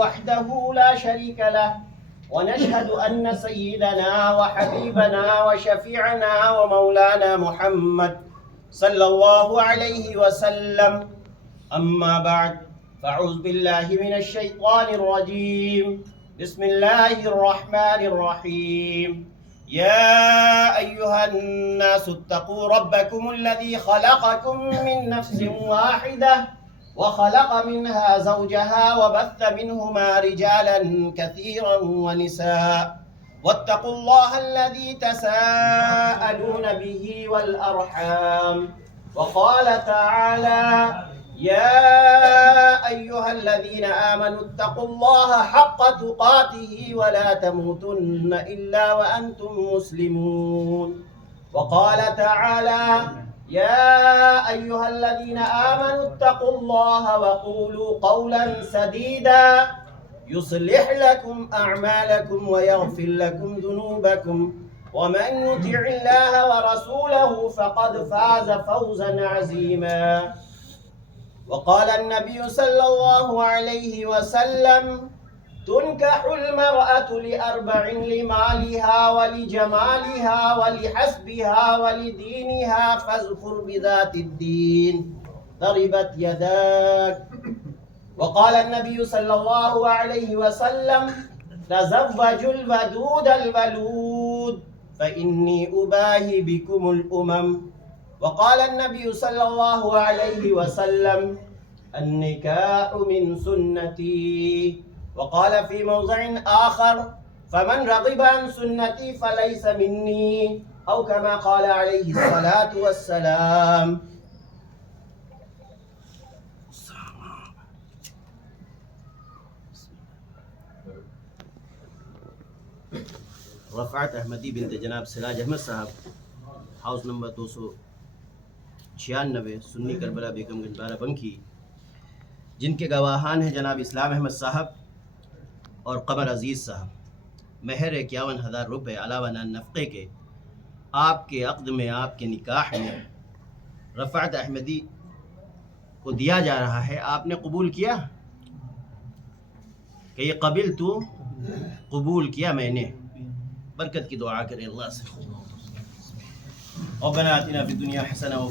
وحده لا شريك له، ونشهد أن سيدنا وحبيبنا وشفيعنا ومولانا محمد صلى الله عليه وسلم. أما بعد، فأعوذ بالله من الشيطان الرجيم. بسم الله الرحمن الرحيم. يا أيها الناس اتقوا ربكم الذي خلقكم من نفس واحدة وخلق منها زوجها وبث منهما رجالا كثيرا ونساء، واتقوا الله الذي تساءلون به والأرحام. وقال تعالى: يا أيها الذين آمنوا اتقوا الله حق تقاته ولا تموتن إلا وأنتم مسلمون. وقال تعالى: يا أيها الذين آمنوا اتقوا الله وقولوا قولا سديدا يصلح لكم أعمالكم ويغفر لكم ذنوبكم، ومن يطع الله ورسوله فقد فاز فوزا عظيما. وقال النبي صلى الله عليه وسلم: تنكح المرأة لأربع: لمالها ولجمالها ولحسبها ولدينها، فاظفر بذات الدين ضربت يداك. وقال النبي صلى الله عليه وسلم: تزوجوا الودود الولود فإني أباهي بكم الأمم. وقال النبي صلى الله عليه وسلم: النكاح من سنتي. وقال في موضع آخر: فمن رغب عن سنتي فليس مني، أو كما قال عليه الصلاة والسلام. रफ़ात अहमदी बिनते जनाब सिराज अहमद साहब, हाउस नंबर 296, सुन्नी करबला बेगमगंज बाराबंकी, जिनके गवाहान हैं जनाब इस्लाम अहमद साहब और कमर अज़ीज़ साहब, महर 51,000 रुपये अलावा नफ़क़े के आपके अक़्द में, आपके निकाह में रफ़ात अहमदी को दिया जा रहा है। आपने कबूल किया कि ये कबिल तो कबूल किया मैंने। बरकत की दुआ करें अल्लाह से। रब्बना आतिना फिद दुनिया हसना व